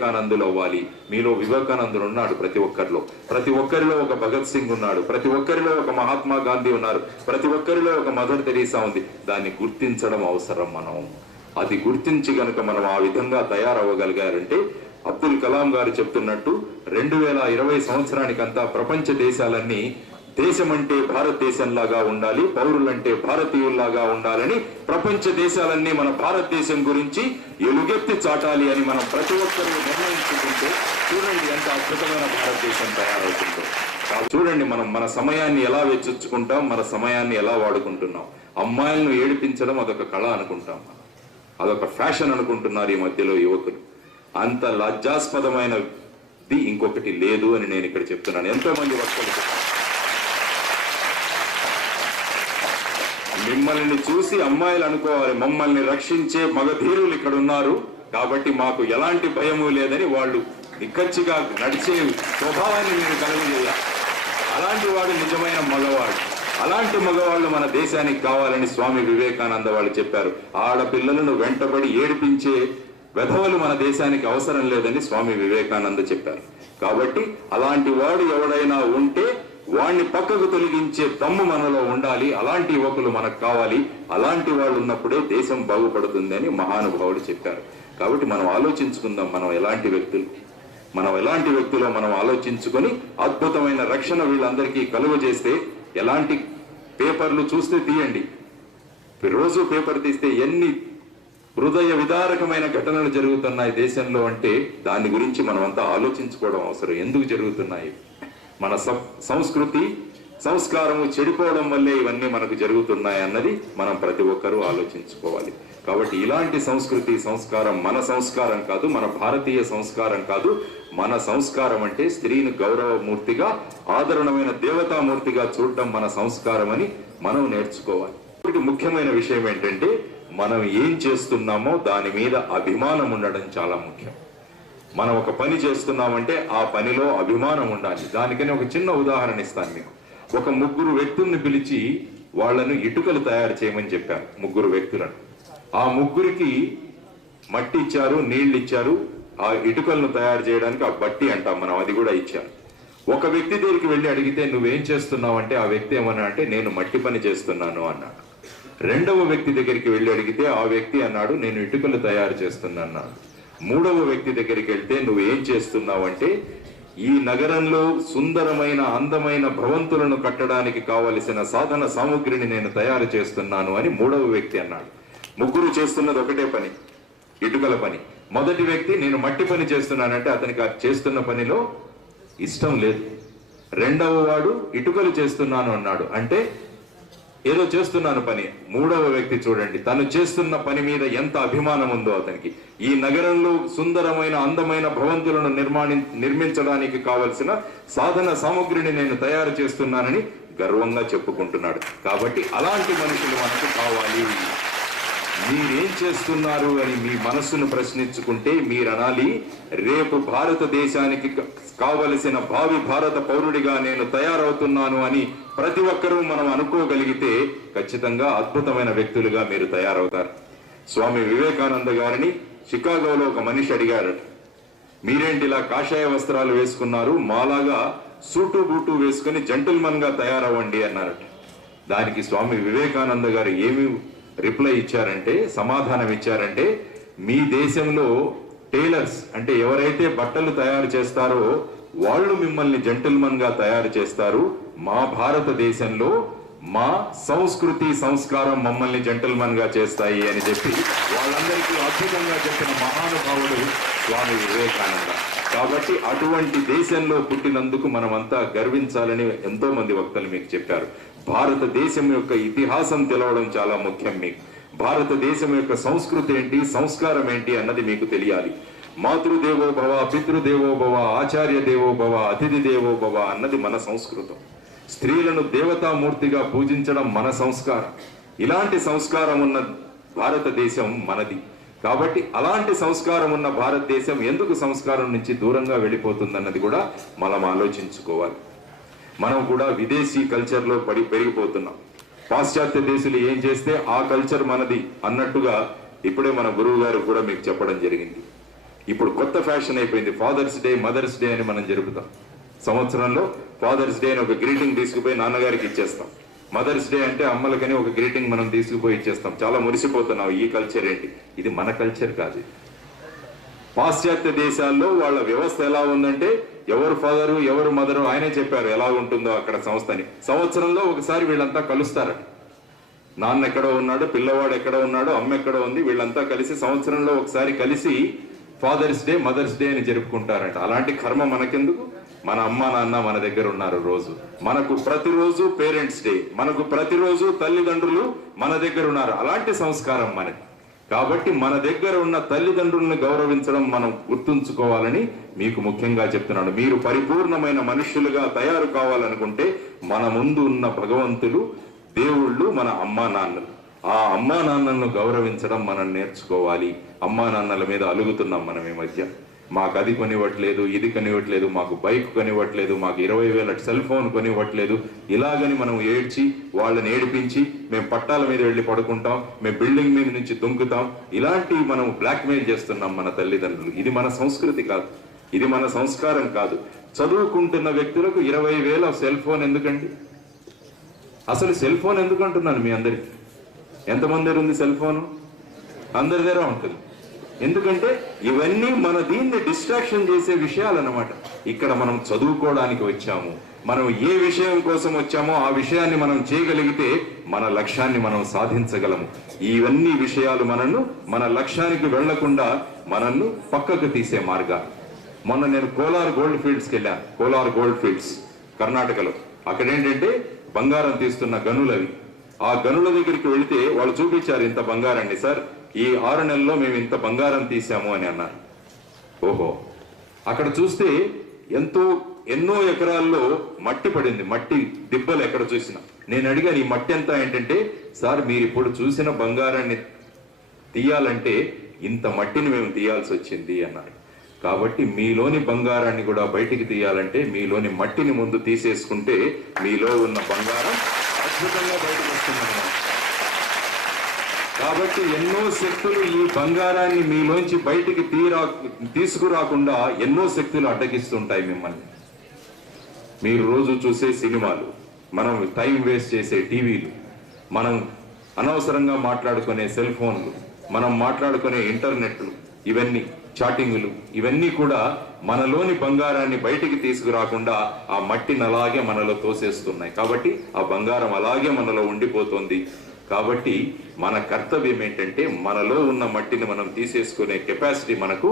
వివేకానందులు అవ్వాలి. మీలో వివేకానందులు ఉన్నాడు ప్రతి ఒక్కరిలో. ప్రతి ఒక్కరిలో ఒక భగత్ సింగ్ ఉన్నాడు, ప్రతి ఒక్కరిలో ఒక మహాత్మా గాంధీ ఉన్నారు, ప్రతి ఒక్కరిలో ఒక మదర్ తెరీసా ఉంది. దాన్ని గుర్తించడం అవసరం. మనం అది గుర్తించి గనుక మనం ఆ విధంగా తయారవ్వగలిగారంటే, అబ్దుల్ కలాం గారు చెప్తున్నట్టు 2020 సంవత్సరానికంతా ప్రపంచ దేశాలన్నీ దేశమంటే భారతదేశంలాగా ఉండాలి, పౌరులంటే భారతీయుల్లాగా ఉండాలని ప్రపంచ దేశాలన్నీ మన భారతదేశం గురించి ఎలుగెత్తి చాటాలి అని మనం ప్రతి ఒక్కరూ నిర్ణయించుకుంటే చూడండి ఎంత అద్భుతమైన భారతదేశం తయారవుతుందో. చూడండి మనం మన సమయాన్ని ఎలా వెచ్చించుకుంటాం, మన సమయాన్ని ఎలా వాడుకుంటున్నాం. అమ్మాయిలను ఏడిపించడం అదొక కళ అనుకుంటాం, అదొక ఫ్యాషన్ అనుకుంటున్నారు ఈ మధ్యలో యువకులు. అంత లజ్జాస్పదమైనది ఇంకొకటి లేదు అని నేను ఇక్కడ చెప్తున్నాను. ఎంతో మంది వక్తలు మిమ్మల్ని చూసి అమ్మాయిలు అనుకోవాలి, మమ్మల్ని రక్షించే మగధీరులు ఇక్కడ ఉన్నారు కాబట్టి మాకు ఎలాంటి భయము లేదని వాళ్ళు నిక్కచ్చిగా నడిచే స్వభావాన్ని మీరు కలుగజేయాలి. అలాంటి వాడు నిజమైన మగవాడు. అలాంటి మగవాళ్ళు మన దేశానికి కావాలని స్వామి వివేకానంద వాళ్ళు చెప్పారు. ఆడపిల్లలను వెంటబడి ఏడిపించే వెధవలు మన దేశానికి అవసరం లేదని స్వామి వివేకానంద చెప్పారు. కాబట్టి అలాంటి వాడు ఎవడైనా ఉంటే వాణ్ణి పక్కకు తొలగించే దమ్ము మనలో ఉండాలి. అలాంటి యువకులు మనకు కావాలి. అలాంటి వాళ్ళు ఉన్నప్పుడే దేశం బాగుపడుతుంది అని మహానుభావులు చెప్పారు. కాబట్టి మనం ఆలోచించుకుందాం, మనం ఎలాంటి వ్యక్తులు మనం ఆలోచించుకొని అద్భుతమైన రక్షణ వీళ్ళందరికీ కలుగజేస్తే, ఎలాంటి పేపర్లు చూస్తే తీయండి, రోజు పేపర్ తీస్తే ఎన్ని హృదయ విదారకమైన ఘటనలు జరుగుతున్నాయి దేశంలో అంటే దాని గురించి మనమంతా ఆలోచించుకోవడం అవసరం. ఎందుకు జరుగుతున్నాయి? మన సంస్కృతి సంస్కారము చెడిపోవడం వల్లే ఇవన్నీ మనకు జరుగుతున్నాయి అన్నది మనం ప్రతి ఒక్కరూ ఆలోచించుకోవాలి. కాబట్టి ఇలాంటి సంస్కృతి సంస్కారం మన సంస్కారం కాదు, మన భారతీయ సంస్కారం కాదు. మన సంస్కారం అంటే స్త్రీని గౌరవమూర్తిగా, ఆదరణమైన దేవతామూర్తిగా చూడడం మన సంస్కారం అని మనం నేర్చుకోవాలి. ఒకటి ముఖ్యమైన విషయం ఏంటంటే, మనం ఏం చేస్తున్నామో దాని మీద అభిమానం ఉండడం చాలా ముఖ్యం. మనం ఒక పని చేస్తున్నామంటే ఆ పనిలో అభిమానం ఉండాలి. దానికని ఒక చిన్న ఉదాహరణ ఇస్తాను మీకు. ఒక 3 వ్యక్తుల్ని పిలిచి వాళ్లను ఇటుకలు తయారు చేయమని చెప్పారు. 3 వ్యక్తులను. ఆ 3కి మట్టి ఇచ్చారు, నీళ్లు ఇచ్చారు. ఆ ఇటుకలను తయారు చేయడానికి ఆ బట్టి అంటాం మనం, అది కూడా ఇచ్చారు. ఒక వ్యక్తి దగ్గరికి వెళ్ళి అడిగితే నువ్వేం చేస్తున్నావు అంటే ఆ వ్యక్తి ఏమన్నా అంటే నేను మట్టి పని చేస్తున్నాను అన్నాడు. రెండవ వ్యక్తి దగ్గరికి వెళ్ళి అడిగితే ఆ వ్యక్తి అన్నాడు నేను ఇటుకలు తయారు చేస్తున్నాను. మూడవ వ్యక్తి దగ్గరికి వెళ్తే నువ్వేం చేస్తున్నావు అంటే ఈ నగరంలో సుందరమైన అందమైన భవంతులను కట్టడానికి కావలసిన సాధన సామగ్రిని నేను తయారు చేస్తున్నాను అని మూడవ వ్యక్తి అన్నాడు. 3 చేస్తున్నది ఒకటే పని, ఇటుకల పని. మొదటి వ్యక్తి నేను మట్టి పని చేస్తున్నానంటే అతనికి ఆ చేస్తున్న పనిలో ఇష్టం లేదు. రెండవ వాడు ఇటుకలు చేస్తున్నాను అన్నాడు, అంటే ఏదో చేస్తున్నాను పని. మూడవ వ్యక్తి చూడండి తను చేస్తున్న పని మీద ఎంత అభిమానం ఉందో అతనికి. ఈ నగరంలో సుందరమైన అందమైన భవంతులను నిర్మించడానికి కావలసిన సాధన సామగ్రిని నేను తయారు చేస్తున్నానని గర్వంగా చెప్పుకుంటున్నాడు. కాబట్టి అలాంటి మనుషులు మనకు కావాలి. మీరేం చేస్తున్నారు అని మీ మనస్సును ప్రశ్నించుకుంటే మీరు అనాలి, రేపు భారతదేశానికి కావలసిన భావి భారత పౌరుడిగా నేను తయారవుతున్నాను అని ప్రతి ఒక్కరూ మనం అనుకోగలిగితే ఖచ్చితంగా అద్భుతమైన వ్యక్తులుగా మీరు తయారవుతారు. స్వామి వివేకానంద గారిని చికాగోలో ఒక మనిషి అడిగారు, మీరేంటి ఇలా కాషాయ వస్త్రాలు వేసుకున్నారు, మాలాగా సూటు బూటు వేసుకుని జెంటిల్మన్ గా తయారవ్వండి అన్నారట. దానికి స్వామి వివేకానంద గారు ఏమి రిప్లై ఇచ్చారంటే, సమాధానం ఇచ్చారంటే, మీ దేశంలో టైలర్స్ అంటే ఎవరైతే బట్టలు తయారు చేస్తారో వాళ్ళు మిమ్మల్ని జెంటిల్మన్ గా తయారు చేస్తారు. మా భారతదేశంలో మా సంస్కృతి సంస్కారం మమ్మల్ని జెంటిల్మన్ గా చేస్తాయి అని చెప్పి వాళ్ళందరికీ అద్భుతంగా చెప్పిన మహానుభావుడు స్వామి వివేకానంద. కాబట్టి అటువంటి దేశంలో పుట్టినందుకు మనమంతా గర్వించాలని ఎంతో మంది వక్తలు మీకు చెప్పారు. భారతదేశం యొక్క ఇతిహాసం తెలవడం చాలా ముఖ్యం. మీకు భారతదేశం యొక్క సంస్కృతి ఏంటి, సంస్కారం ఏంటి అన్నది మీకు తెలియాలి. మాతృదేవోభవ, పితృదేవోభవ, ఆచార్య దేవోభవ, అతిథి దేవోభవ అన్నది మన సంస్కృతం. స్త్రీలను దేవతామూర్తిగా పూజించడం మన సంస్కారం. ఇలాంటి సంస్కారం ఉన్న భారతదేశం మనది. కాబట్టి అలాంటి సంస్కారం ఉన్న భారతదేశం ఎందుకు సంస్కారం నుంచి దూరంగా వెళ్ళిపోతుందన్నది కూడా మనం ఆలోచించుకోవాలి. మనం కూడా విదేశీ కల్చర్లో పెరిగిపోతున్నాం. పాశ్చాత్య దేశాలు ఏం చేస్తే ఆ కల్చర్ మనది అన్నట్టుగా ఇప్పుడే మన గురువు గారు కూడా మీకు చెప్పడం జరిగింది. ఇప్పుడు కొత్త ఫ్యాషన్ అయిపోయింది, ఫాదర్స్ డే మదర్స్ డే అని మనం జరుపుతాం. సంవత్సరంలో ఫాదర్స్ డే అని ఒక గ్రీటింగ్ తీసుకుపోయి నాన్నగారికి ఇచ్చేస్తాం. మదర్స్ డే అంటే అమ్మలకని ఒక గ్రీటింగ్ మనం తీసుకుపోయి ఇచ్చేస్తాం. చాలా మురిసిపోతున్నాం. ఈ కల్చర్ ఏంటి? ఇది మన కల్చర్ కాదు. పాశ్చాత్య దేశాల్లో వాళ్ళ వ్యవస్థ ఎలా ఉందంటే ఎవరు ఫాదరు ఎవరు మదరు ఆయనే చెప్పారు ఎలా ఉంటుందో అక్కడ సంస్థని. సంవత్సరంలో ఒకసారి వీళ్ళంతా కలుస్తారు. నాన్న ఎక్కడో ఉన్నాడు, పిల్లవాడు ఎక్కడో ఉన్నాడు, అమ్మ ఎక్కడో ఉంది, వీళ్ళంతా కలిసి సంవత్సరంలో ఒకసారి కలిసి ఫాదర్స్ డే మదర్స్ డే అని జరుపుకుంటారంట. అలాంటి కర్మ మనకెందుకు? మన అమ్మ నాన్న మన దగ్గర ఉన్నారు రోజు. మనకు ప్రతిరోజు పేరెంట్స్ డే, మనకు ప్రతిరోజు తల్లిదండ్రులు మన దగ్గర ఉన్నారు. అలాంటి సంస్కారం మనకి. కాబట్టి మన దగ్గర ఉన్న తల్లిదండ్రులను గౌరవించడం మనం గుర్తుంచుకోవాలని మీకు ముఖ్యంగా చెప్తున్నాను. మీరు పరిపూర్ణమైన మనుష్యులుగా తయారు కావాలనుకుంటే మన ముందు ఉన్న భగవంతులు, దేవుళ్ళు మన అమ్మా నాన్నలు. ఆ అమ్మా నాన్నలను గౌరవించడం మనం నేర్చుకోవాలి. అమ్మా నాన్నల మీద అలుగుతున్నాం మనం ఈ మధ్య. మాకు అది కొనివ్వట్లేదు, ఇది కొనివ్వట్లేదు, మాకు బైక్ కొనివ్వట్లేదు, మాకు 20,000 సెల్ ఫోన్ కొనివ్వట్లేదు. ఇలాగని మనం ఏడ్చి వాళ్ళని ఏడిపించి మేము పట్టాల మీద వెళ్ళి పడుకుంటాం, మేము బిల్డింగ్ మీద నుంచి దుంకుతాం. ఇలాంటివి మనం బ్లాక్మెయిల్ చేస్తున్నాం మన తల్లిదండ్రులు. ఇది మన సంస్కృతి కాదు, ఇది మన సంస్కారం కాదు. చదువుకుంటున్న వ్యక్తులకు 20,000 సెల్ ఫోన్ ఎందుకండి? అసలు సెల్ ఫోన్ ఎందుకు అంటున్నాను మీ అందరికి. ఎంతమంది దగ్గర ఉంది సెల్ ఫోను? అందరి దగ్గర ఉంటుంది. ఎందుకంటే ఇవన్నీ మన దీన్ని డిస్ట్రాక్షన్ చేసే విషయాలు అన్నమాట. ఇక్కడ మనం చదువుకోవడానికి వచ్చాము. మనం ఏ విషయం కోసం వచ్చామో ఆ విషయాన్ని మనం చేయగలిగితే మన లక్ష్యాన్ని మనం సాధించగలము. ఇవన్నీ విషయాలు మనను మన లక్ష్యానికి వెళ్లకుండా మనల్ని పక్కకు తీసే మార్గాలు. మొన్న నేను కోలార్ గోల్డ్ ఫీల్డ్స్కి వెళ్ళాను. కోలార్ గోల్డ్ ఫీల్డ్స్ కర్ణాటకలో. అక్కడ ఏంటంటే బంగారం తీస్తున్న గనులు అవి. ఆ గనుల దగ్గరికి వెళితే వాళ్ళు చూపించారు, ఇంత బంగారాన్ని సార్, ఈ 6 నెలల్లో మేము ఇంత బంగారం తీసాము అని అన్నారు. ఓహో, అక్కడ చూస్తే ఎన్నో ఎకరాల్లో మట్టి పడింది, మట్టి దిబ్బలు ఎక్కడ చూసినా. నేను అడిగాను, ఈ మట్టి ఎంత? ఏంటంటే సార్ మీరు ఇప్పుడు చూసిన బంగారాన్ని తీయాలంటే ఇంత మట్టిని మేము తీయాల్సి వచ్చింది అన్నారు. కాబట్టి మీలోని బంగారాన్ని కూడా బయటికి తీయాలంటే మీలోని మట్టిని ముందు తీసేసుకుంటే మీలో ఉన్న బంగారం అద్భుతంగా బయటకు వస్తుందన్నమాట. కాబట్టి ఎన్నో శక్తులు ఈ బంగారాన్ని మీలోంచి బయటికి తీసుకురాకుండా ఎన్నో శక్తులు అడ్డగిస్తుంటాయి మిమ్మల్ని. మీరు రోజు చూసే సినిమాలు, మనం టైం వేస్ట్ చేసే టీవీలు, మనం అనవసరంగా మాట్లాడుకునే సెల్ ఫోన్లు, మనం మాట్లాడుకునే ఇంటర్నెట్లు, ఇవన్నీ చాటింగులు, ఇవన్నీ కూడా మనలోని బంగారాన్ని బయటికి తీసుకురాకుండా ఆ మట్టిని అలాగే మనలో తోసేస్తున్నాయి. కాబట్టి ఆ బంగారం అలాగే మనలో ఉండిపోతుంది. కాబట్టి మన కర్తవ్యం ఏంటంటే మనలో ఉన్న మట్టిని మనం తీసేసుకునే కెపాసిటీ మనకు